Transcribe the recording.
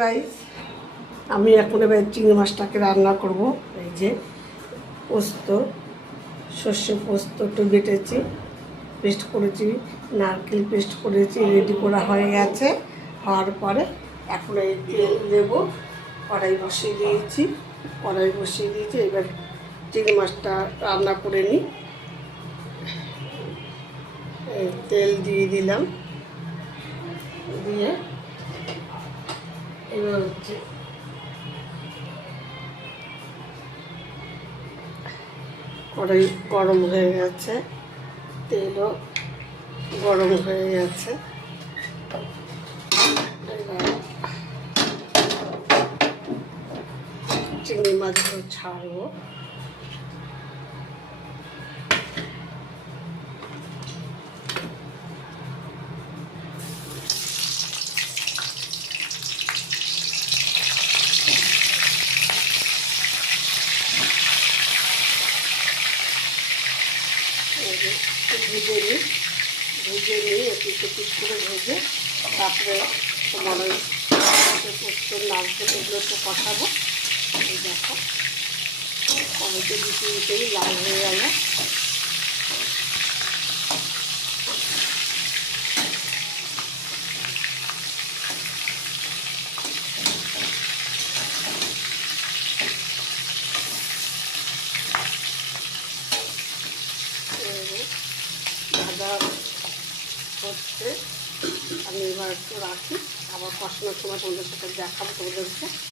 Guys, আমি এখন এবার চিংড়ি মাছটাকে রান্না করব। এই যে পোস্ত, সর্ষে পোস্ত একটু বেটেছি, পেস্ট করেছি, নারকেল পেস্ট করেছি, রেডি করা হয়ে গেছে। হওয়ার পরে এখন এই তেল দেবো, কড়াই বসিয়ে দিয়েছি। এবার চিংড়ি মাছটা রান্না করে নিই। তেল দিয়ে দিলাম, দিয়ে এবার হচ্ছে কড়াই গরম হয়ে গেছে, তেলও গরম হয়ে গেছে। এবার চিংড়ি মাছগুলো ছাড়বো। ভেজে নিয়ে একটু পিস করে ভেজে তারপরে তোমার ওই পোস্ত নারকেল এগুলো একটু কষাবো। এই দেখো কড়াইতে দিতেই লাল হয়ে গেল। ভাজা হচ্ছে, আমি এবার একটু রাখি, আবার কষানোর সময় তোমাদের সাথে দেখাবো তোমাদেরকে।